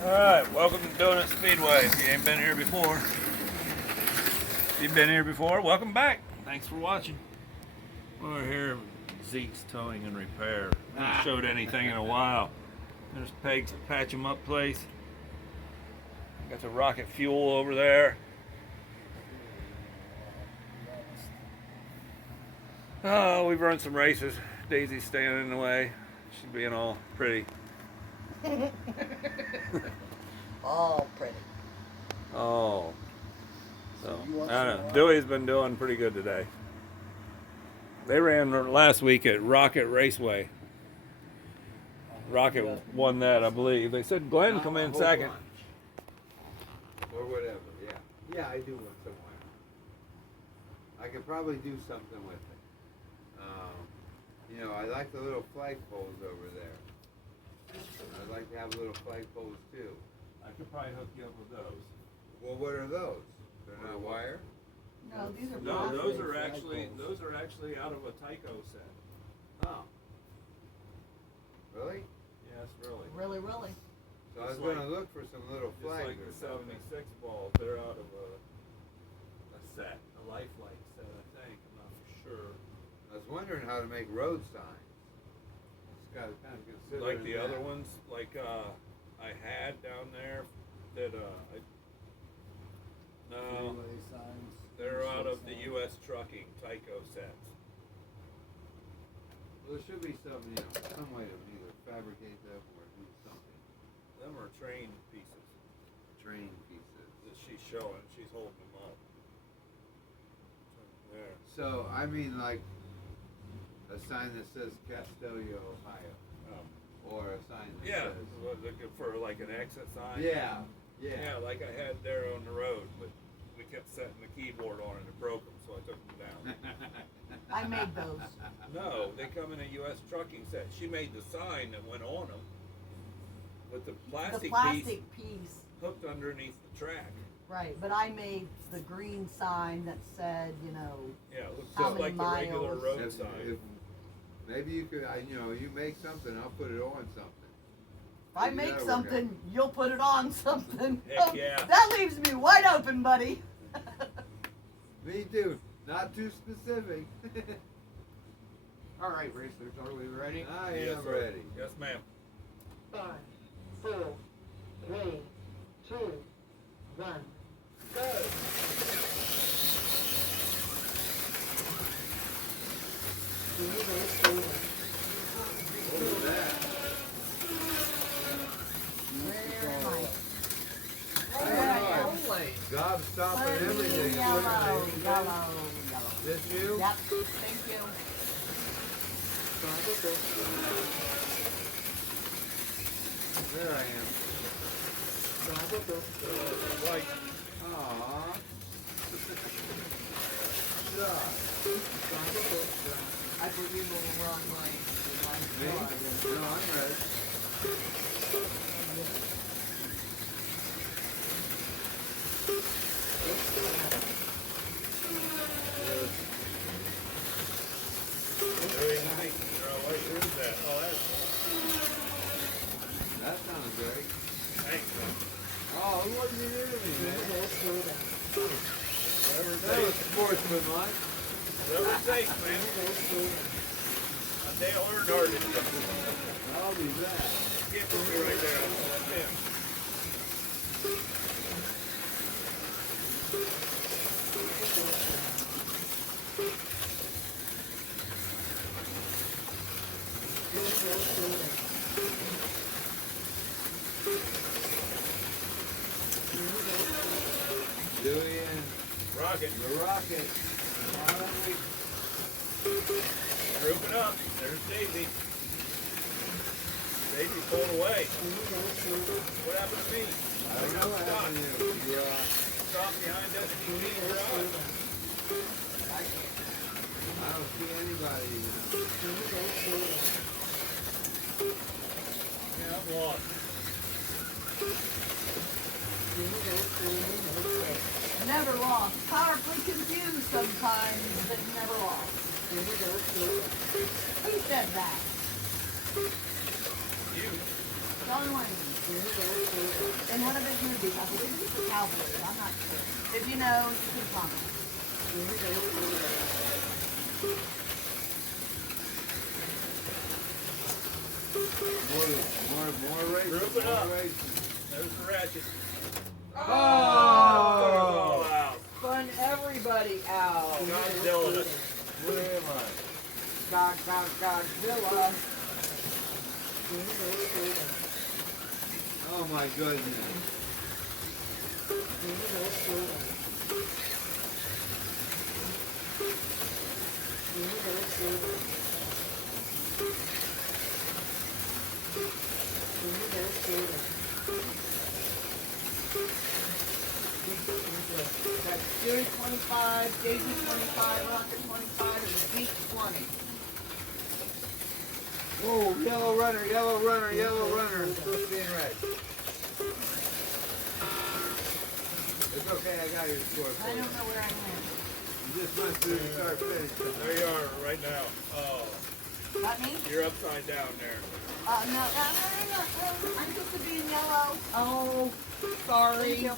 Alright, welcome to Donut Speedway. If you ain't been here before, if you've been here before, welcome back. Thanks for watching. We're here with Zeke's Towing and Repair. I haven't showed anything in a while. There's Peg's Patch 'em Up place. Got the rocket fuel over there. Oh, we've run some races. Daisy's standing in the way. She's being all pretty. All pretty. Oh. So, I don't know. Dewey's been doing pretty good today. They ran last week at Rocket Raceway. Rocket won that, I believe. They said Glenn come in second. Or whatever, yeah. Yeah, I do one somewhere. I could probably do something with it. You know, I like the little flagpoles over there. I'd like to have little flagpoles too. I could probably hook you up with those. Well, what are those? They're not wire? No, these are No, plastic. those are actually out of a Tycho set. Oh. Really? Yes, really. Really, really. So I was It's going to like- look for some little Just flags. like the or something. 76 balls, they're out of a set, a lifelike set, I think. I'm not for sure. I was wondering how to make road signs. Just got to kind of consider Like the that. other ones, like I had down there that no, they're out of the U.S. Trucking Tycho sets. Well, there should be some, you know, some way to either fabricate them or do something. Them are train pieces Train pieces. that she's showing. She's holding them up. There. So, I mean, like a sign that says Castelia, Ohio. Oh. Or a sign that Yeah, says. looking for like an exit sign. Yeah, Yeah, yeah. like I had there on the road, but we kept setting the keyboard on and it broke them, so I took them down. I made those. No, they come in a U.S. trucking set. She made the sign that went on them, with the The plastic, plastic piece piece, hooked underneath the track. right? But I made the green sign that said, you know, Yeah, it looks How just many like the regular miles? road If- sign. if- maybe you could, you know, you make something, I'll put it on something. if I Maybe make that'll work something, you'll put it on something. Heck yeah. That leaves me wide open, buddy. Me too. Not too specific. All right, racers, are we ready? I Yes, am sir. ready. Yes, ma'am. 5, 4, 3, 2, 1, go! What was that? Very nice. Gob stopping Blue, everything. yellow, Everything. yellow. This you? Yep, thank you. There I am. White. Aww. I put you the wrong way. Me? No, I'm ready. Very nice. Where's that? Oh, that's That sounds great. thanks, man. Oh, what did you do to me, man? Whatever it That was takes. sportsmanlike. Whatever it takes, man. A Dale Earnhardt is I'll be back. Get me right there. That's him. Dewey and Rocket. the Rocket. Grouping up. There's Daisy. Daisy pulled away. What happened to me? I don't know what happened to you. You, Stopped behind STV garage. I don't see anybody. Yeah, I'm lost. Never lost. Powerfully confused sometimes, but never lost. Who said that? You. John Wayne. In one of his movies, I believe it was the Cowboy, but I'm not sure. If you know, you can comment. More racing. Group it up. More racing. There's the ratchet. Oh! Wow. Fun everybody out. Godzilla. Where am I? Godzilla. Oh my goodness. That's Dewey 25, Daisy 25, Rocket 25, and Zeke 20. Oh, yellow runner, yellow runner, yellow runner. It's supposed to be in red. It's okay, I got your score for I you. don't know where I went. You just went through the start finish. There you are right now. Oh, Not me? you're upside down there. No. I'm supposed to be in yellow. Oh, Thank sorry. you.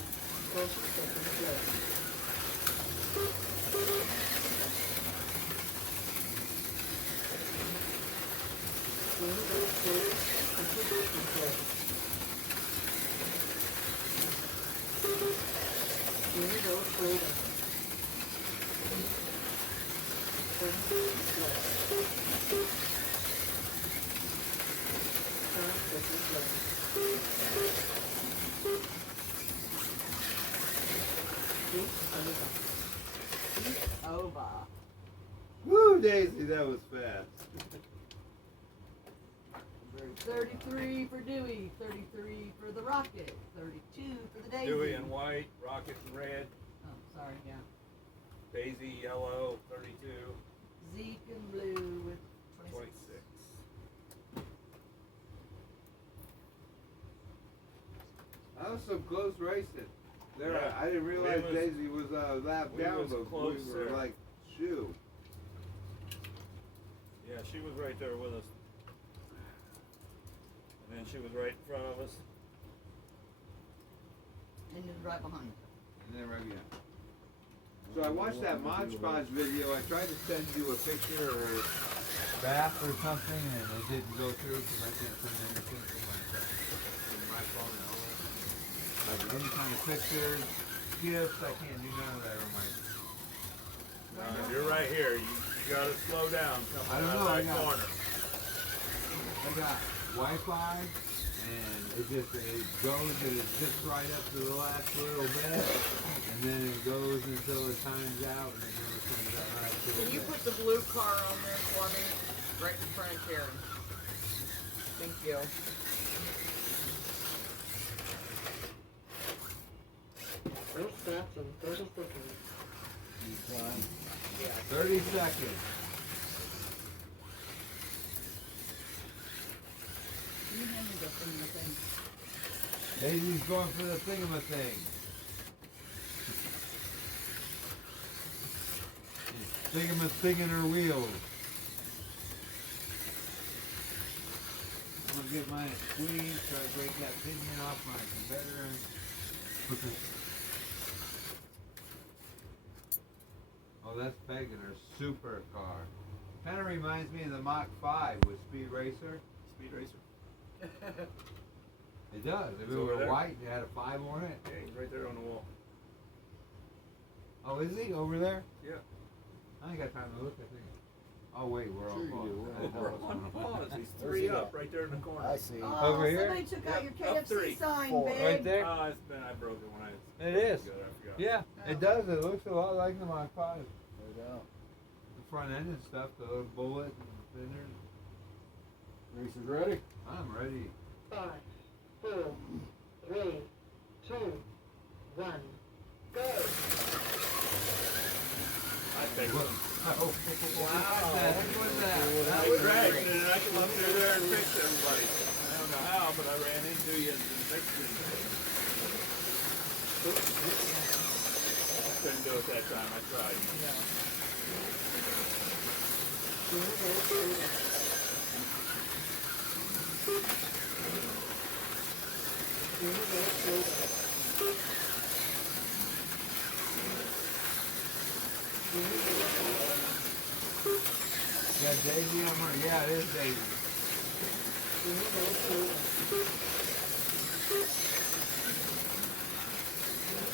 Over. Woo, Daisy, that was fast. 33 for Dewey, 33 for the Rocket, 32 for the Daisy. Dewey in white, Rocket in red, Oh, sorry, yeah. Daisy yellow, 32, Zeke in blue with 26. 26. That was some close racing. There, Yeah. I didn't realize We was- Daisy was a lap we down, was but close we were there. like, shoo. Yeah, she was right there with us. And then she was right in front of us. And he was right behind. And then right behind. So I watched that Mod Podge video. I tried to send you a picture or bath or something, and it didn't go through because I can't send anything from my phone at all. Like any kind of pictures, gifts, I can't do none of that on my. You're right here. You gotta slow down coming I don't out know, I that got- corner. I got Wi-Fi, and it goes and it just right up to the last little bit, and then it goes until it times out, and it never comes out right to Can you put the blue car on there for me? Right in front of Karen. Thank you. First steps in 30 seconds. 30 seconds. You hand me the thing. Daisy's going for the thingamathing. Thing in her wheels. I'm gonna get my squeeze, try to break that pinion off my conveyor. Oh, that's Peg in her supercar. Kind of reminds me of the Mach 5 with Speed Racer. Speed racer. It does. If It's it over were there. white, it had a 5 on it. Yeah, he's right there on the wall. Oh, is he over there? Yeah. I ain't got time to look at things. Oh wait, we're on pause. We're on pause. He's 3 up right there in the corner. I see. Oh, Over here? somebody took out your Yep, up three. KFC sign, Four. babe. Right there? Oh, it's been, I broke it when I It is. I forgot. Yeah, Oh. it does. It looks a lot like the Mach 5. No doubt. The front end and stuff, the little bullet and fenders. Race is ready. I'm ready. 5, 4, 3, 2, 1, go! I think Look. Oh, Wow. What's that? I crashed and I come up through there and fixed everybody. I don't know how, but I ran into you and fixed it. Couldn't do it that time. I tried. Got Daisy on her? Yeah, it is Daisy.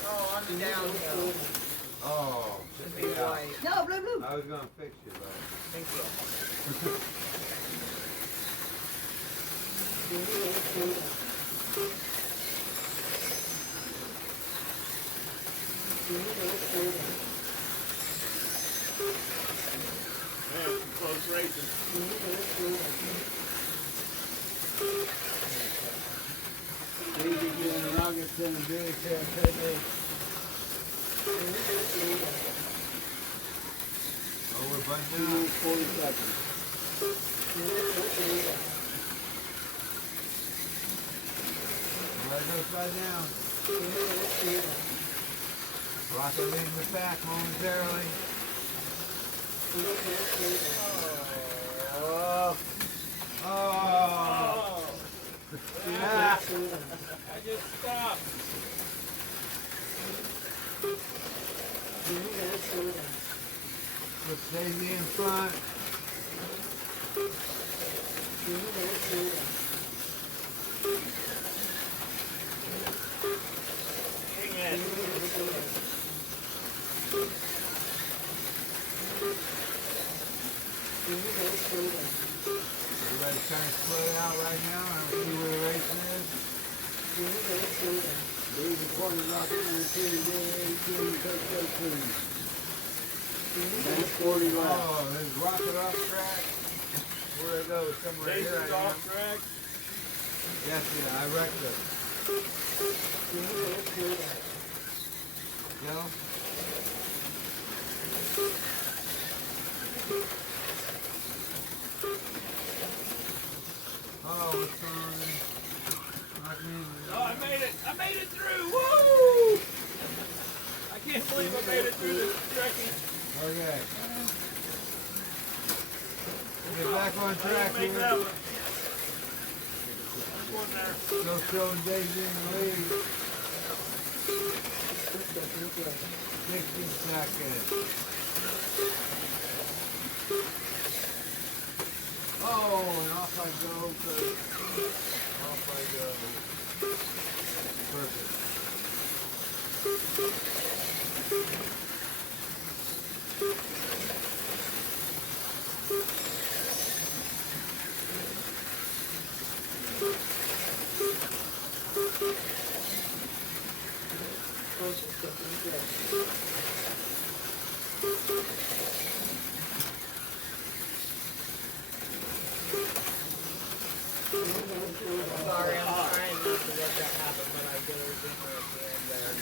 Oh, on the downhill. Oh, The check big it out. white. No, blue, blue. I was gonna fix you, but Thank you. Man, some close racing. Daisy doing an Augustin and Dewey campaign. oh, we're 2 bunching up. minutes, 40 seconds. Let it go slide down. Rocket leading the pack momentarily. Oh, Oh! Oh! Yeah. I just stopped. Put Daisy in front. Dang it. Everybody's trying to split it out right now. I don't see where the racing is. Daisy corner rocket and Dewey 18, touch 13. That's 40 left. Oh, there's rocket off track. Where'd it go? Somewhere here. Daisy's I am. off track. Yes, yeah, I wrecked it. Go. Oh, what's going on? Knock me in. Oh, I made it. I made it through. Woo! I can't believe I made it through this trekking. Okay. Get back on I track didn't make here. that one. One there. Still showing Daisy in the lead. 60 seconds. Oh, and off I go. Off I go. Perfect. Sorry, I'm trying not to let that happen, but I get a redeemer at the end there.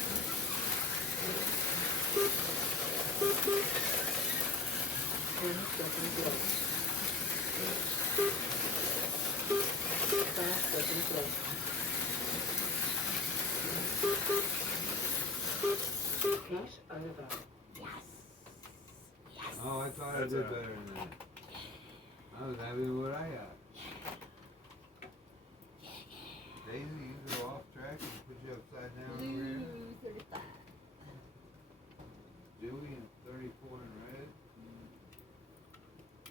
Oh, I thought I That's did all better right. than that. I was happy with what I got. Daisy, you go off track and put you upside down over here. Blue 35. Dewey in 34 in red.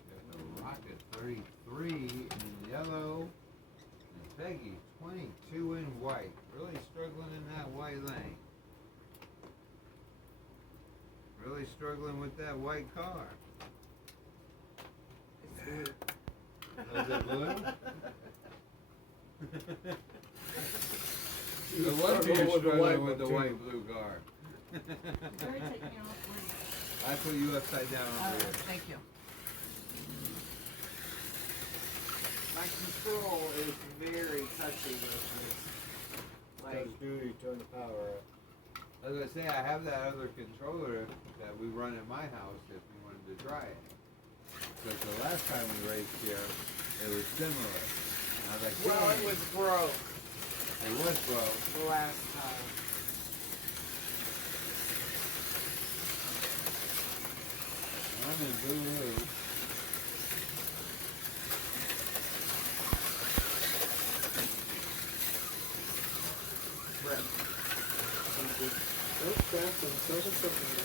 Got the Rocket 33 in yellow. And Peggy 22 in white. Really struggling in that white lane. Really struggling with that white car. Was it blue? No wonder you're struggling with the white blue car. Jerry, take me off, please. I put you upside down over here. Thank you. My control is very touchy with this. Like, Touch Dewey, turn the power up. As I say, I have that other controller that we run at my house if we wanted to try it. Because the last time we raced here, it was similar. And I was like, well, it was broke it was broke. the last time. I'm in boo-hoo. First step in 7 seconds.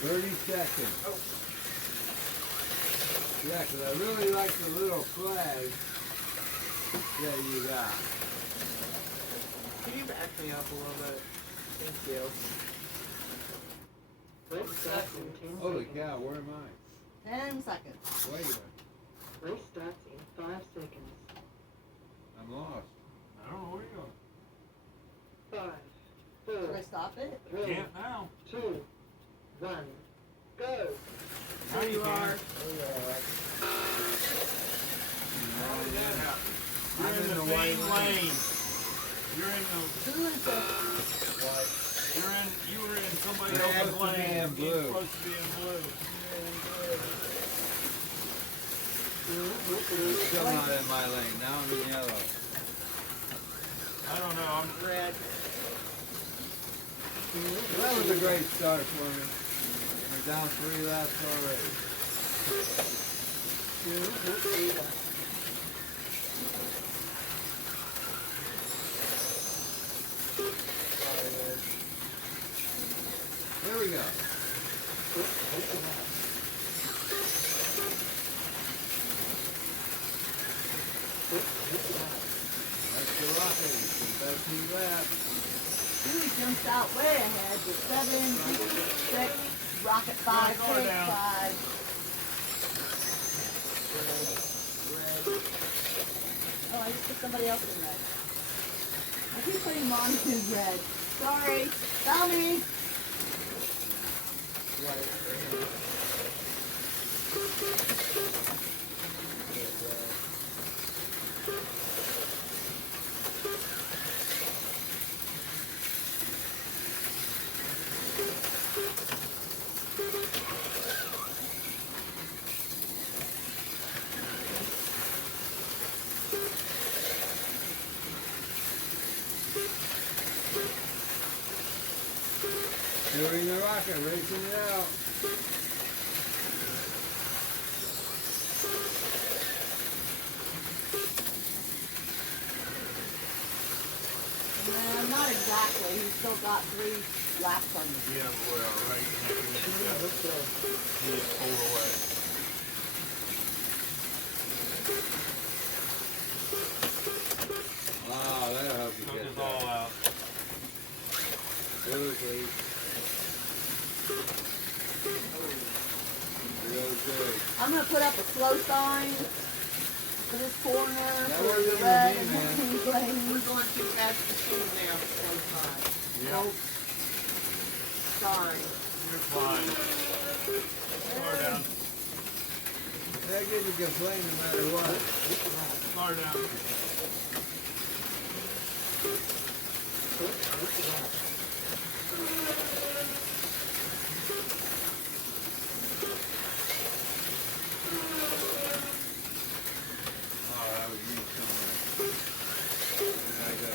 30 seconds. Yeah, 'cause I really like the little flag that you got. Can you back me up a little bit? Thank you. Race starts in 10 Holy seconds. cow, where am I? 10 seconds. Wait a minute. Race starts in 5 seconds. I'm lost. I don't know where you're going. 5, Should I 4, stop it? 3, Can't now. 2, 1, go! Now you can. are. How did that happen? You're I'm in the white main lane. lane. You're in the. Who is this? You were in somebody You're else's supposed to be lane. in blue. You're supposed to be in blue. Still not in my lane. Now I'm in yellow. I don't know. I'm Red. Well, that was a great start for me. We're down 3 laps already. Here we go. That's the rocket. 13 laps. Dewey jumps out way ahead with 7, 6, Rocket 5, Slow Pig down. 5. Oh, I just put somebody else in red. I keep putting Monica in red. Sorry. Tell me. Doing the rocket, racing it out. Not exactly. He's still got 3 laps on me. Yeah, well, right. He just pulled away. Wow, that'll help you Took get us that. all out. Blue, please. Real good. I'm going to put up a slow sign for this corner. That For wasn't the even red me, and man. pink We're lanes. going too fast to shoot now. One time. Yep. Sorry. You're fine. Slow down. That gives you complain no matter what. Slow down. Oh, that was you somewhere. Where did I go?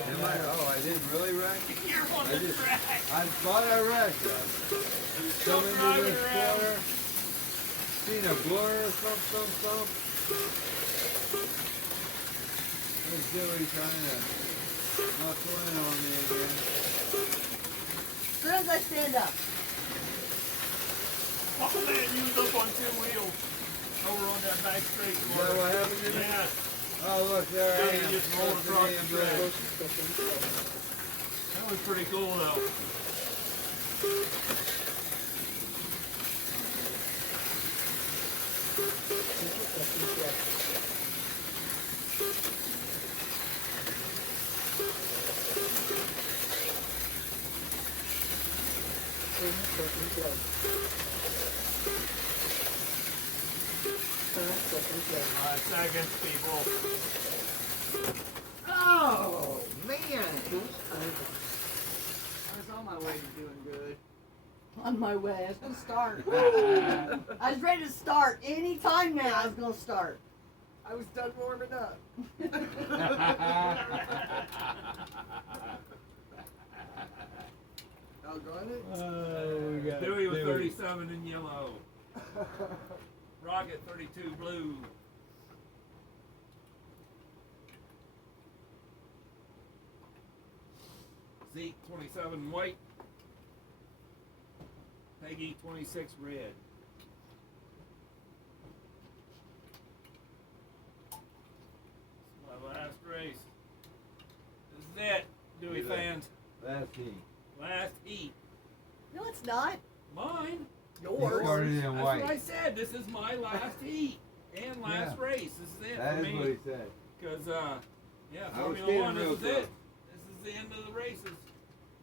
Am I? Oh, I didn't really wreck? You're on I the just, track. I thought I wrecked. Still Come into driving this around. corner. Seen a blur, thump, thump, thump. There's Dewey trying to knock one on me again. As soon as I stand up. Oh man, you was up on 2 wheels. Over on that back straight Is that corner. what happened to me? Yeah. Oh, look, there I Yeah, am. you just rolled Supposed to across be the in track. blue. That was pretty cool though. Seconds, people. Oh, man. I was on my way to doing good. On my way. I was going to start. I was ready to start. Any time now I was going to start. I was done warming up. Doggone it. Oh, we got Dewey was Dewey. 37 in yellow. Rocket 32 blue. Zeke 27 white. Peggy 26 red. My last race. This is it, Dewey fans. Last heat. Last heat. No, it's not. Mine. You Yours. started in That's white. what I said. This is my last heat and last Yeah. race. This is it That for is what me. he said. Because, yeah, I was Formula One, feeling this is real it. good. This is the end of the races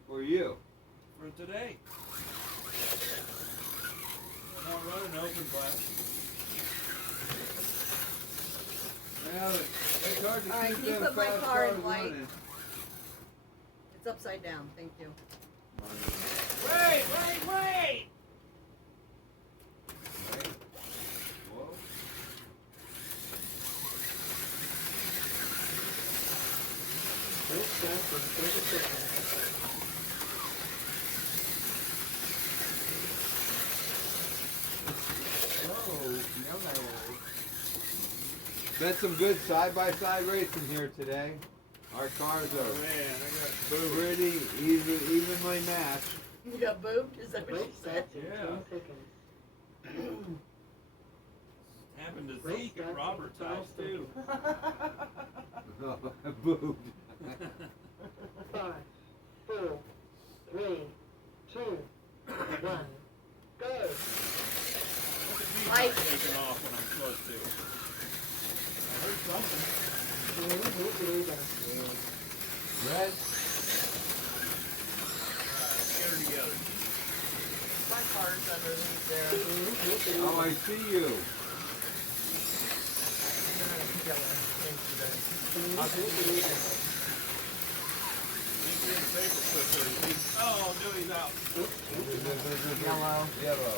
For you. for today. Not running open class. Well, it's hard to All right, keep can you them put my fast car in cars white? running. It's upside down. Thank you. Wait, wait, wait! Right? Whoa. Don't stop for 30 seconds. Been some good side-by-side racing here today. Our cars Oh, are man, I got pretty evenly matched. You got boobed? Is that what you Brake said? starts in Yeah. 10 seconds. happened to Brake Zeke starts and in Robert's 5 house, too. Boobed. 5, 4, 3, 2, 1, go! Look at me Mike. not taking off when I'm supposed to. I heard something. Red? Get her together. My car's underneath there. Oh, I see you. Think you're in the paper quickly. Oh, Dewey's out. Yellow. Yellow.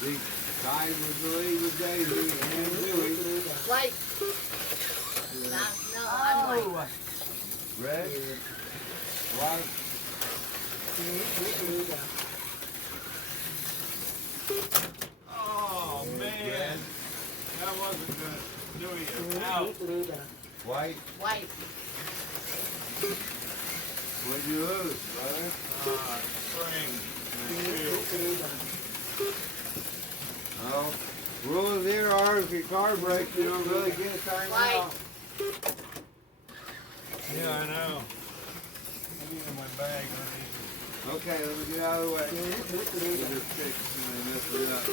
The guy was the lead with Daisy and Dewey. White. No, I'm white. Red. White. Oh, man. That wasn't good. Dewey is out. White. White. What'd you lose, brother? Spring. Oh. Rules here are if your car breaks, you don't really get a time out. Yeah, I know. I need in my bag underneath. Okay, let me get out of the way. Get it fixed and I messed it up.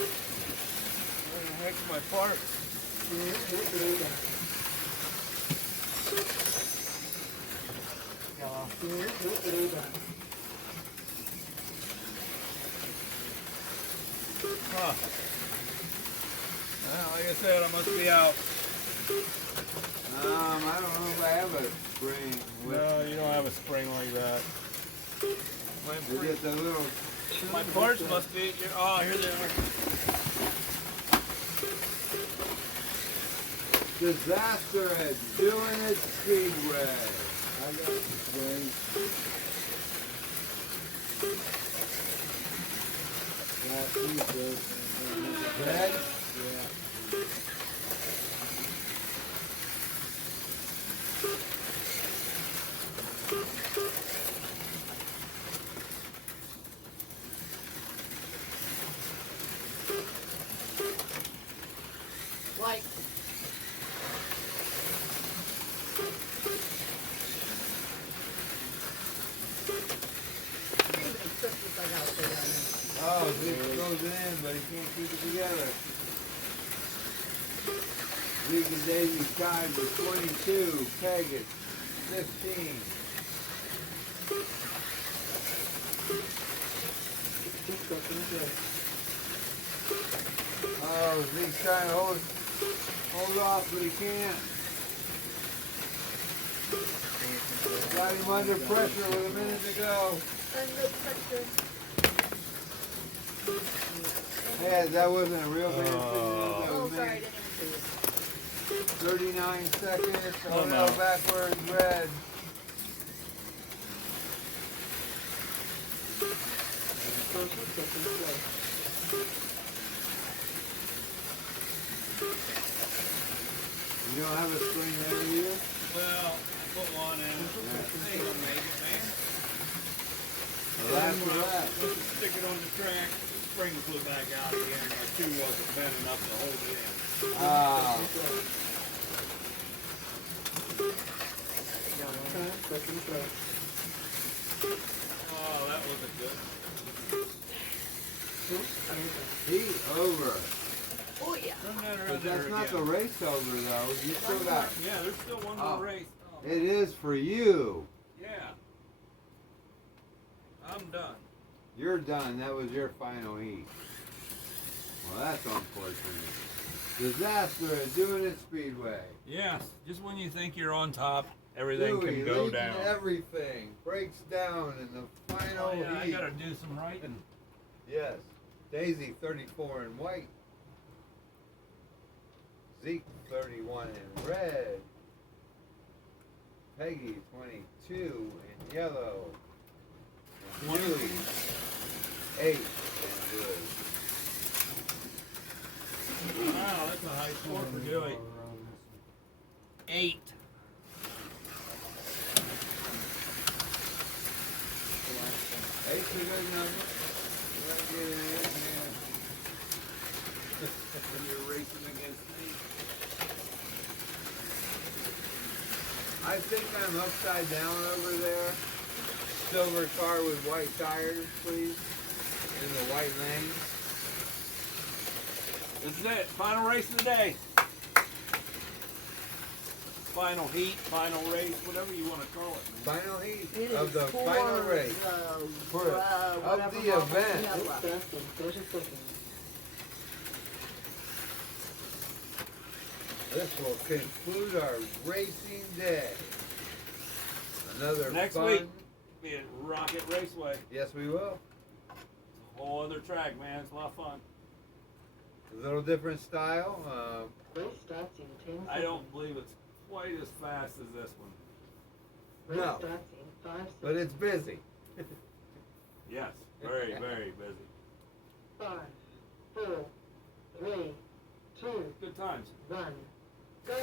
Where the heck's my parts? Huh. Well, like I said, I must be out. I don't know if I have a spring with No, you don't have a spring like that. They get the little My parts must be. Oh, here they are. disaster at doing it Speedway. I got the spring. Red? Yeah. White. Oh, Zeke throws it in, but he can't keep it together. Zeke and Daisy tied for 22, Peggett 15. Oh, Zeke's trying to hold off, but he can't. Got him under pressure with a minute to go. Under pressure. Hey, Yeah, that wasn't a real man. Oh. That Oh, was sorry, I me. didn't even see it. 39 seconds. Oh, Oh no. no, backwards, red. First and second place. You don't have a spring there, do you? Well, put one in. Ain't gonna make it, man. Well, that's for that. Let's just stick it on the track. The spring flew back out again. My shoe wasn't bent enough to hold it in. Ah, Second place. Oh, that wasn't good. heat over. Oh, yeah. Run that around But there that's not the again. race over, though. You still got. Yeah, there's still one Oh. more race. Oh, It is for you. yeah. I'm done. You're done. That was your final heat. Well, that's unfortunate. Disaster at doing it Speedway. Yes, just when you think you're on top, everything Dewey can go leading down. everything breaks down in the final Oh, yeah, I heat. gotta do some writing. Yes. Daisy 34 in white. Zeke 31 in red. Peggy 22 in yellow. And Dewey 8 in blue. Wow, that's a high score for Dewey. 8. Eight's a good number. You gotta get it in, man. When you're racing against me. I think I'm upside down over there. Silver car with white tires, please. In the white lane. This is it. Final race of the day. Final heat, final race, whatever you want to call it. Final heat It of is the for final race. For- of whatever the model we event. have left. Fast and 30 seconds. This will conclude our racing day. Another Next fun. week, be at Rocket Raceway. Yes, we will. It's a whole other track, man. It's a lot of fun. A little different style. Race starts in 10 seconds. I don't believe it's quite as fast as this one. Race No. starts in 5 seconds. But it's busy. Yes, very, very busy. 5, 4, 3, 2, Good times. 1. Go!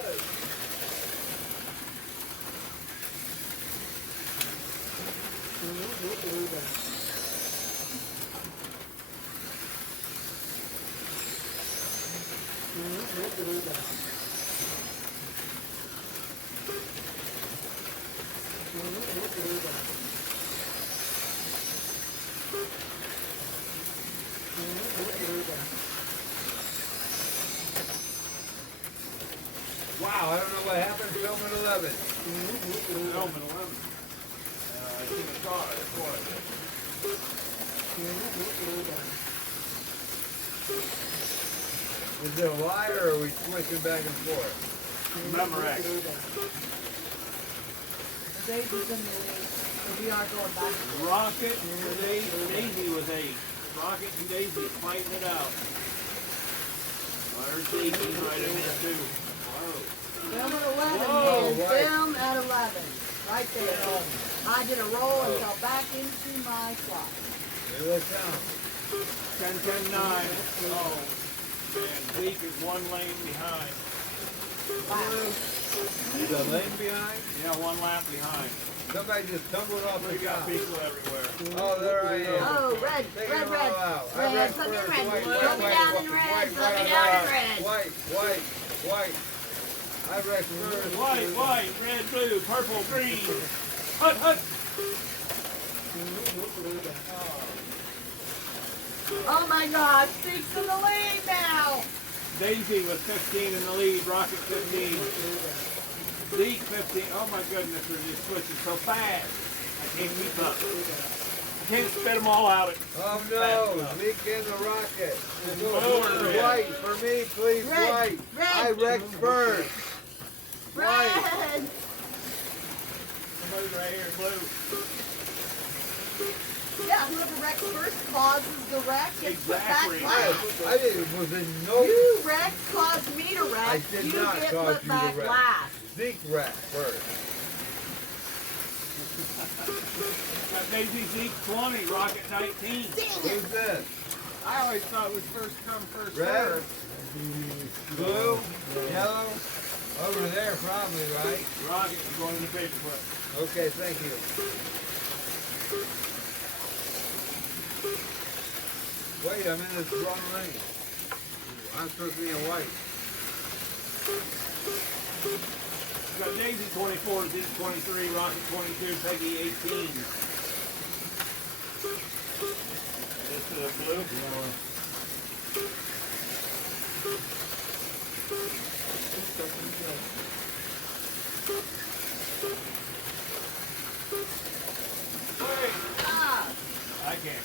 Wow, I don't know what happened. Film at 11. Elman 11. I seen a car. That's why. Is it a lie or are we switching back and forth? Memorex. Daisy's in the lead. So we are going back. Rocket was 8. Daisy was 8. Rocket and Daisy fighting it out. There's Daisy right in there too. Whoa. Film at 11, Whoa, man. right. Film at 11. Right there. I did a roll and fell back into my slot. Here they come. 10, 10, 9. Oh. And Zeke is 1 lane behind. Wow. Is a lane behind? Yeah, 1 lap behind. Somebody just tumbled off We the got top. people everywhere. Oh, there I am. Oh, red, Taking red, them red. all out. I Red, red put me in first. red. White, Put white, me white, down white, in red. white, Put me white, down in white, red. White, white, white. I wrecked first. White, white, red, blue, purple, green. Hut, hut. Oh my God, Zeke's in the lead now. Daisy was 15 in the lead. Rocket 15. Zeke 15. Oh my goodness, they're just switching so fast. I can't keep up. I can't spit them all out. Oh no, Zeke in the rocket. Oh, red. White for me, please. Red, White. red. I wrecked first. White. Red. Somebody's right here, blue. Yeah, whoever wrecks first causes the wreck gets put back Exactly. last. I didn't, was in no. You wrecked, caused me to wreck. I did you not get cause put you back to wreck. last. Zeke wrecked first. Got Daisy Zeke 20, Rocket 19. Who's this? I always thought it was first come, first Red? served. Blue? Yellow? Over there probably, right? Rocket is going in the paperclip. Okay, thank you. Wait, I'm in this wrong lane. I'm supposed to be in white. Got Daisy 24, Zeke 23, Rocket 22, Peggy 18. This is blue. Wait, Ah! I can't.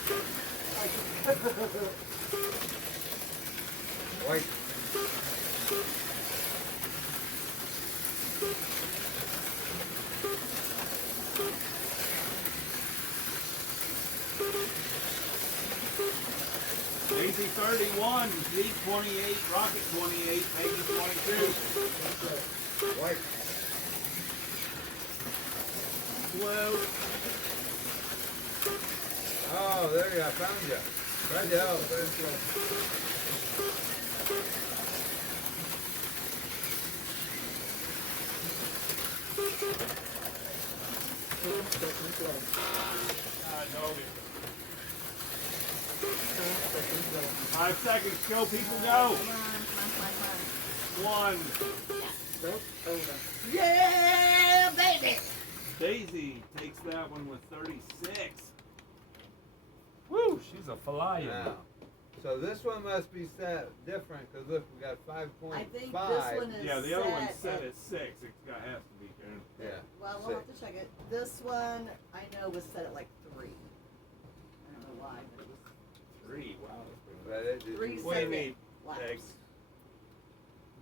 White. Daisy 31, Zeke 28, Rocket 28, Peggy 22. White. 12. Oh, there you go. I found you. Tried to help, but I know it. 5 seconds, go people, go. Come on. 1. Yeah, baby! Daisy takes that one with 36. Woo, she's a flyer. now. So this one must be set different because look, we got 5.5. I think this one is Yeah, the other one's set at, at 6. Has to be, Karen. Yeah. well, we'll have to check it. This one, I know, was set at like 3. I don't know why, but it was 3. Wow. But it, did 3 you- What do you second mean, laps. Eggs?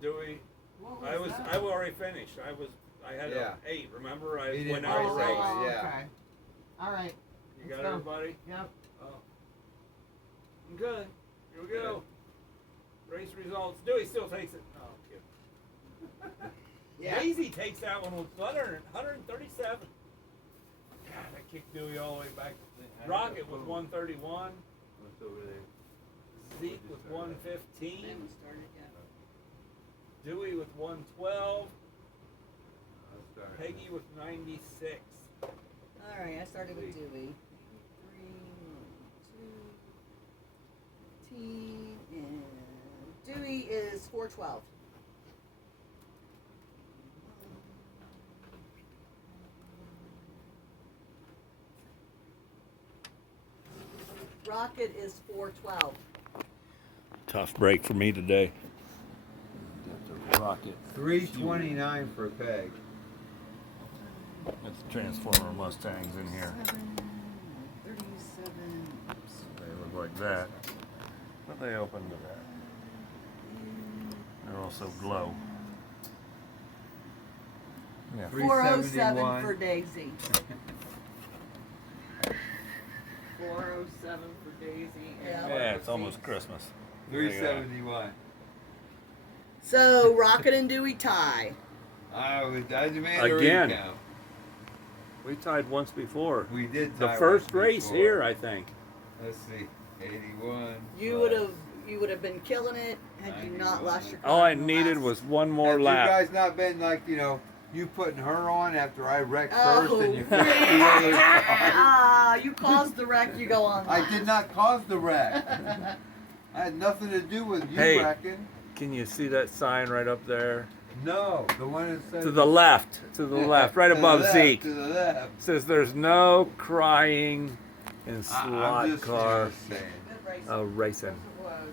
Dewey? What I was was. that? I already finished. I had Yeah. a 8. Remember, I He when didn't I race raced. it. Yeah. Okay. All right. You Let's got go. everybody? Yep. Oh. Okay. Here we go. Race results. Dewey still takes it. Oh, I'm kidding. Yeah. Daisy takes that one with 137. God, I kicked Dewey all the way back. Rocket with 131. What's over there? Zeke with 115. They haven't started yet. Dewey with 112. I'll start. Peggy with 96. Alright, I started with Dewey. 3, 1, 2, 15, and Dewey is 412. Rocket is 412. Tough break for me today. Rocket. 329 for Peg. That's the Transformer Mustangs in here. 37. They look like that. But they open to that. They're also glow. Yeah. 407 371. for Daisy. 407 for Daisy. And Yeah. Yeah, it's almost Christmas. 371. So Rocket and Dewey tie. I demand a Again. recount. We tied once before. We did The tie first once race before. here, I think. Let's see. 81. You would have been killing it had you not lost your car. All I in the needed last- was one more Have lap. you guys not been like, you putting her on after I wrecked Oh, first and you fixed the other car? Ah, you caused the wreck. You go on. I last. did not cause the wreck. I had nothing to do with you Hey. wrecking. Can you see that sign right up there? No, the one that says To the left. To the left. Right To the above left, Zeke. To the left. Says there's no crying in slot I'm just car saying. Good race. racing. Yes, it was.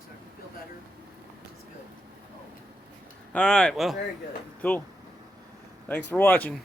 So you feel better, which is good. All right. Well, Very good. cool. Thanks for watching.